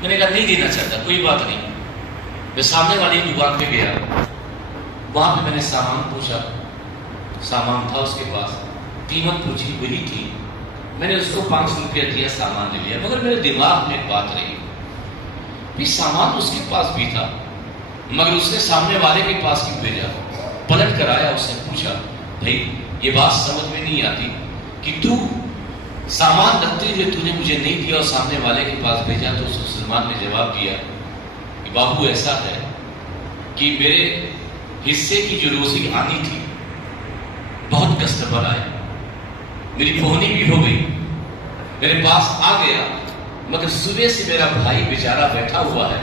میں نے کہا نہیں دینا چاہتا، کوئی بات نہیں۔ میں سامنے والی دکان پہ گیا، وہاں پہ میں نے سامان پوچھا، سامان تھا اس کے پاس، قیمت پوچھی وہی تھی، میں نے اس کو 500 روپیہ دیا، سامان لے لیا۔ مگر میرے دماغ میں ایک بات رہی کہ سامان اس کے پاس بھی تھا، مگر اس نے سامنے والے کے پاس کیوں بھیجا؟ پلٹ کر آیا، اس نے پوچھا بھائی یہ بات سمجھ میں نہیں آتی کہ تو سامان رکھتے ہوئے تو نے مجھے نہیں دیا اور سامنے والے کے پاس بھیجا؟ تو اس مسلمان نے جواب دیا کہ بابو ایسا ہے کہ میرے حصے کی جو روزی آنی تھی، بہت کسٹمر آئے، میری پہنی بھی ہو گئی، میرے پاس آ گیا، مگر صبح سے میرا بھائی بیچارہ بیٹھا ہوا ہے،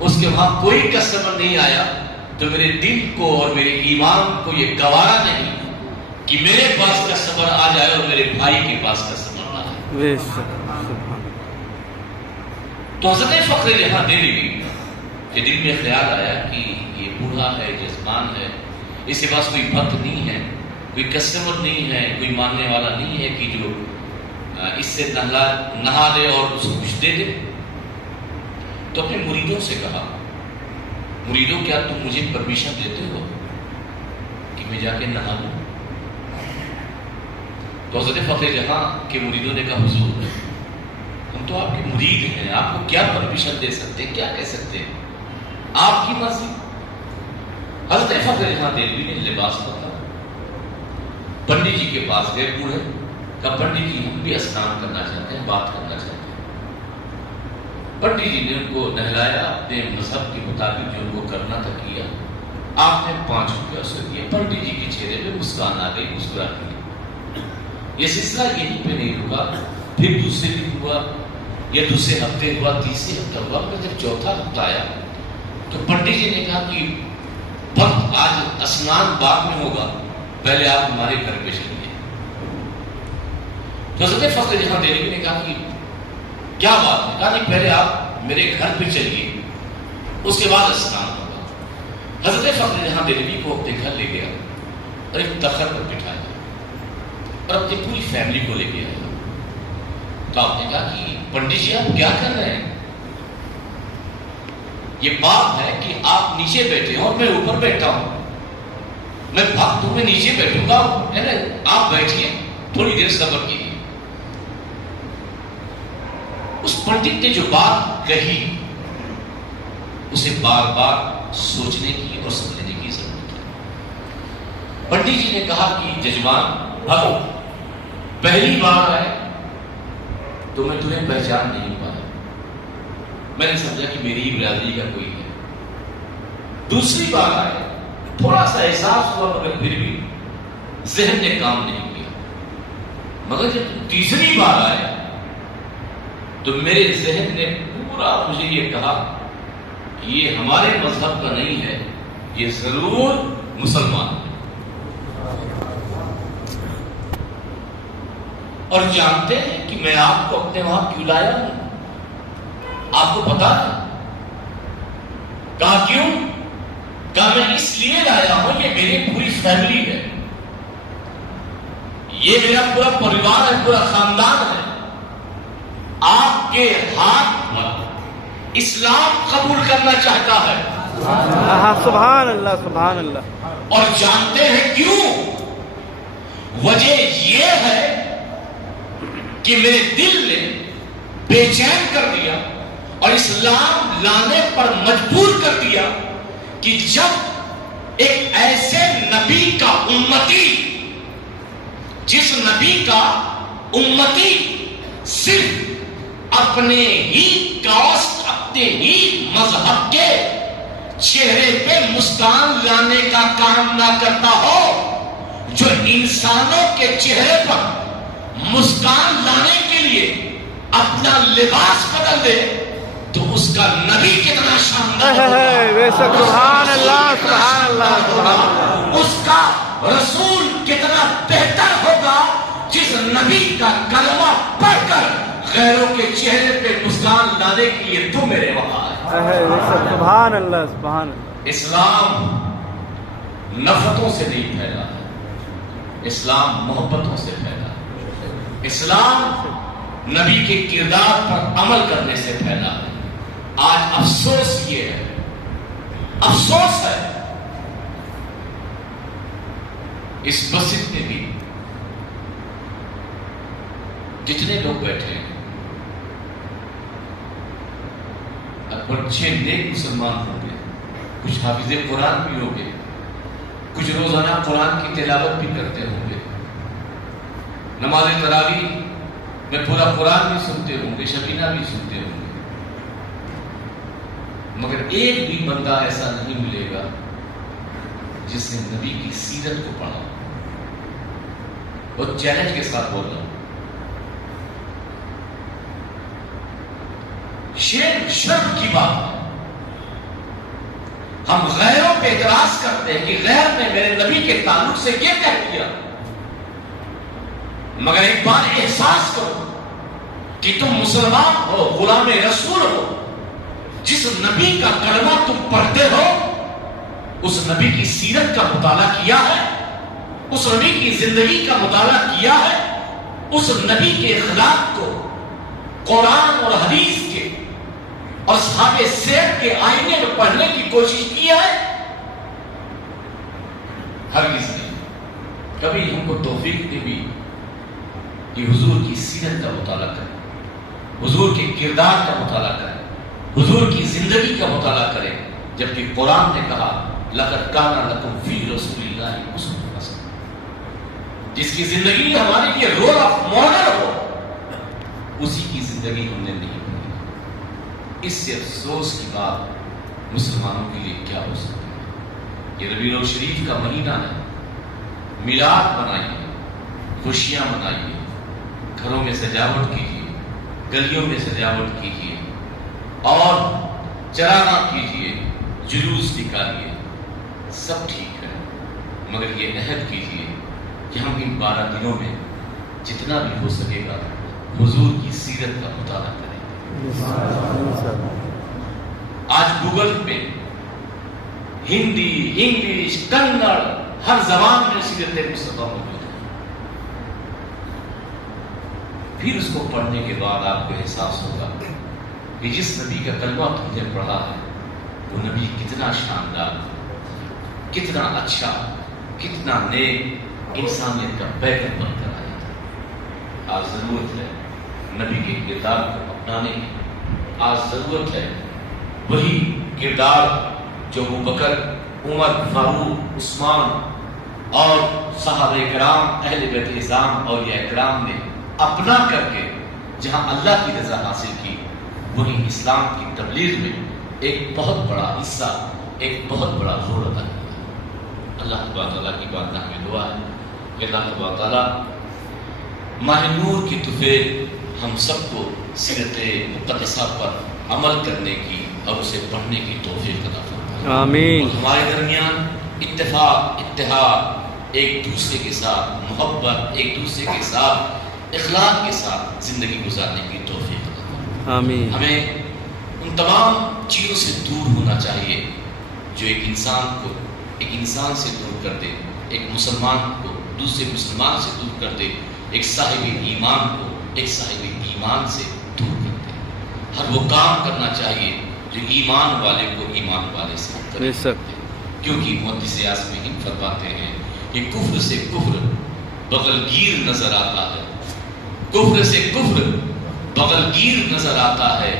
اس کے وہاں کوئی کسٹمر نہیں آیا، تو میرے دل کو اور میرے ایمان کو یہ گوارا نہیں کہ میرے پاس کسٹمر آ جائے اور میرے بھائی کے پاس کسٹمر نہ آئے۔ تو حضرت فخر جہاں دہلوی کے دل میں خیال آیا کہ یہ بوڑھا ہے، جذبان ہے، اس کے پاس کوئی بھکت نہیں ہے، کوئی کسٹمر نہیں ہے، کوئی ماننے والا نہیں ہے کہ جو اس سے نہا دے اور اس کو کچھ دے دے۔ تو اپنے مریدوں سے کہا، مریدوں کیا تم مجھے پرمیشن دیتے ہو کہ میں جا کے نہا لوں؟ تو حضرت فخر جہاں کے مریدوں نے کہا حضور ہم تو آپ کے مرید ہیں، آپ کو کیا پرمیشن دے سکتے ہیں، کیا کہہ سکتے ہیں، آپ کی مرضی۔ حضرت فخر جہاں دہلوی نے لباس بدلا، پنڈت جی کے پاس گئے، بوڑھے کہا پنڈت جی ہم بھی اسنان کرنا چاہتے ہیں، بات کرنا چاہتے ہیں۔ پنڈت جی نے ان کو نہلایا، اپنے مذہب کے مطابق جو ان کو کرنا تھا کیا، آپ نے 5 روپیہ اسے دیا۔ پنڈت جی کے چہرے پہ مسکان آ گئی، مسکرا دی۔ یہ سلسلہ یہیں پہ نہیں رکا، پھر دوسرے دن ہوا، یا دوسرے ہفتے ہوا، تیسرے ہفتہ ہوا، پھر جب چوتھا ہفتہ آیا تو پنڈت جی نے کہا کہ وقت آج اسنان بعد میں ہوگا، پہلے آپ ہمارے گھر پہ چلیے۔ تو حضرت فخر جہاں دہلوی نے کہا کہ کیا بات ہے؟ کہا نہیں پہلے آپ میرے گھر پہ چلیے، اس کے بعد اسنان ہوگا۔ حضرت فخر جہاں دہلوی کو اپنے گھر لے گیا اور ایک تخت پر بٹھایا اور اپنی پوری فیملی کو لے کے آیا۔ تو آپ نے کہا کہ پنڈت جی آپ کیا کر رہے ہیں؟ یہ بات ہے کہ آپ نیچے بیٹھے ہیں اور میں اوپر بیٹھا ہوں، میں بھکت ہوں، میں نیچے بیٹھوں گا، آپ بیٹھیے، تھوڑی دیر صبر کیجیے۔ اس پنڈت نے جو بات کہی اسے بار بار سوچنے کی اور سمجھنے کی ضرورت ہے۔ پنڈت جی نے کہا کہ ججمان بھکت پہلی بار آئے تو میں تمہیں پہچان نہیں پایا، میں نے سمجھا کہ میری برادری کا کوئی ہے۔ دوسری بار آئے تھوڑا سا احساس ہوا، مگر پھر بھی ذہن نے کام نہیں کیا۔ مگر جب تیسری بار آئے تو میرے ذہن نے پورا مجھے یہ کہا کہ یہ ہمارے مذہب کا نہیں ہے، یہ ضرور مسلمان ہے۔ اور جانتے ہیں کہ میں آپ کو اپنے وہاں کیوں لایا ہوں؟ آپ کو پتا ہے؟ کہا کیوں؟ کہا میں اس لیے لایا ہوں، یہ میری پوری فیملی ہے، یہ میرا پورا پریوار ہے، پورا خاندان ہے، آپ کے ہاتھ پر اسلام قبول کرنا چاہتا ہے۔ سبحان اللہ، سبحان اللہ۔ اور جانتے ہیں کیوں؟ وجہ یہ ہے کہ میرے دل نے بے چین کر دیا اور اسلام لانے پر مجبور کر دیا کہ جب ایک ایسے نبی کا امتی، جس نبی کا امتی صرف اپنے ہی کاسٹ، اپنے ہی مذہب کے چہرے پہ مسکان لانے کا کام نہ کرتا ہو، جو انسانوں کے چہرے پر مسکان لانے کے لیے اپنا لباس بدل دے، تو اس کا نبی کتنا شاندار ہوگا، سبحان اللہ، سبحان اللہ، سبحان اللہ۔ اس کا رسول کتنا بہتر ہوگا جس نبی کا کلمہ پڑھ کر غیروں کے چہرے پہ مسکان لانے کے لیے تو میرے وہاں ہے۔ سبحان اللہ، سبحان اللہ۔ اسلام نفرتوں سے نہیں پھیلا ہے، اسلام محبتوں سے پھیلا ہے، اسلام نبی کے کردار پر عمل کرنے سے پھیلا ہے۔ افسوس یہ ہے، افسوس ہے اس مسجد میں بھی جتنے لوگ بیٹھے ہیں اگر اچھے نیک مسلمان ہوں گے، کچھ حافظ قرآن بھی ہوں گے، کچھ روزانہ قرآن کی تلاوت بھی کرتے ہوں گے، نماز تراویح میں پورا قرآن بھی سنتے ہوں گے، شبینہ بھی سنتے ہوں گے، مگر ایک بھی بندہ ایسا نہیں ملے گا جس نے نبی کی سیرت کو پڑھا. اور چیلنج کے ساتھ بول رہا ہوں، شرم کی بات ہے. ہم غیروں پہ اعتراض کرتے ہیں کہ غیر نے میرے نبی کے تعلق سے یہ کہہ دیا، مگر ایک بار احساس کرو کہ تم مسلمان ہو، غلام رسول ہو. جس نبی کا کلمہ تم پڑھتے ہو اس نبی کی سیرت کا مطالعہ کیا ہے، اس نبی کی زندگی کا مطالعہ کیا ہے، اس نبی کے اخلاق کو قرآن اور حدیث کے اور صحابہ سیر کے آئینے میں پڑھنے کی کوشش کی ہے. ہرگز نہیں. کبھی ہم کو توفیق نہیں بھی کہ حضور کی سیرت کا مطالعہ کریں، حضور کے کردار کا مطالعہ کریں، حضور کی زندگی کا مطالعہ کریں، جبکہ قرآن نے کہا لَقَدْ كَانَ لَكُمْ فِي رَسُولِ اللَّهِ أُسْوَةٌ حَسَنَةٌ. جس کی زندگی ہمارے لیے رول آف ماڈل ہو، اسی کی زندگی ہم نے نہیں بنائی. اس سے افسوس کی بات مسلمانوں کے لیے کیا ہو سکتی ہے؟ یہ ربیع الشریف کا مہینہ ہے، میلاد منائیے، خوشیاں منائیے، گھروں میں سجاوٹ کیجیے، گلیوں میں سجاوٹ کیجیے اور چراغاں کیجیے، جلوس نکالیے، سب ٹھیک ہے، مگر یہ عہد کیجیے کہ ہم ان 12 دنوں میں جتنا بھی ہو سکے گا حضور کی سیرت کا مطالعہ کریں. آج گوگل پہ ہندی، انگلش، کنڑ، ہر زبان میں سیرت مصطفیٰ موجود ہے. پھر اس کو پڑھنے کے بعد آپ کو احساس ہوگا کہ جس نبی کا کلمہ تم نے پڑھا ہے وہ نبی کتنا شاندار، کتنا اچھا، کتنا نیک انسانیت کا پیغام بن کر آیا تھا. آج ضرورت ہے نبی کے کردار کو اپنانے کی. آج ضرورت ہے وہی کردار جو ابوبکر، عمر، فاروق، عثمان اور صحابہ کرام، اہل بیت اعظام، اولیاء کرام نے اپنا کر کے جہاں اللہ کی رضا حاصل کی، وہی اسلام کی تبلیغ میں ایک بہت بڑا حصہ، ایک بہت بڑا رول ادا کیا. اللہ تبارک تعالیٰ کی بارگاہ میں دعا ہے کہ اللہ تبارک تعالیٰ ماہ نور کی طفیل ہم سب کو سیرت مقدسہ پر عمل کرنے کی اور اسے پڑھنے کی توفیق عطا فرمائے. آمین. اور ہمارے درمیان اتفاق، اتحاد، ایک دوسرے کے ساتھ محبت، ایک دوسرے کے ساتھ اخلاق کے ساتھ زندگی گزارنے کی توفیق عطا فرمائے. آمین. ہمیں ان تمام چیزوں سے دور ہونا چاہیے جو ایک انسان کو ایک انسان سے دور کر دے، ایک مسلمان کو دوسرے مسلمان سے دور کر دے، ایک صاحب ایمان کو ایک صاحب ایمان سے دور کر دے. ہر وہ کام کرنا چاہیے جو ایمان والے کو ایمان والے سے کرے. کیونکہ محدث یاسمین فرماتے ہیں کہ کفر سے کفر بغل گیر نظر آتا ہے، کفر سے کفر بغل گیر نظر آتا ہے،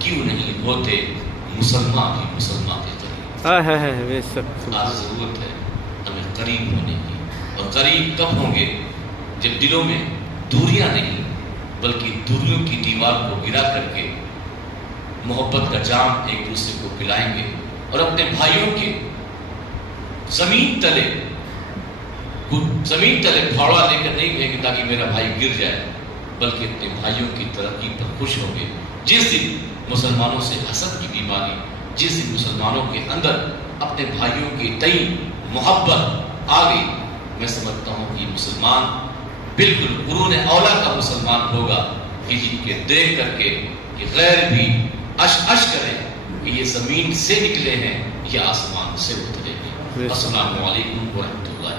کیوں نہیں ہوتے مسلمان بھی مسلمان کے قریب. آج ضرورت ہے ہمیں قریب ہونے کی. اور قریب کب ہوں گے؟ جب دلوں میں دوریاں نہیں بلکہ دوریوں کی دیوار کو گرا کر کے محبت کا جام ایک دوسرے کو پلائیں گے اور اپنے بھائیوں کے زمین تلے پھاڑا لے کر نہیں کہیں گے تاکہ میرا بھائی گر جائے، بلکہ اپنے بھائیوں کی ترقی پر خوش ہوں گے. جس دن مسلمانوں سے حسد کی بیماری، جس دن مسلمانوں کے اندر اپنے بھائیوں کے تئیں محبت آ گئی، میں سمجھتا ہوں کہ مسلمان بالکل قرون اولا کا مسلمان ہوگا کہ جن کے دیکھ کر کے کہ غیر بھی اش کریں کہ یہ زمین سے نکلے ہیں، یہ آسمان سے اترے ہیں. السلام علیکم ورحمۃ اللہ.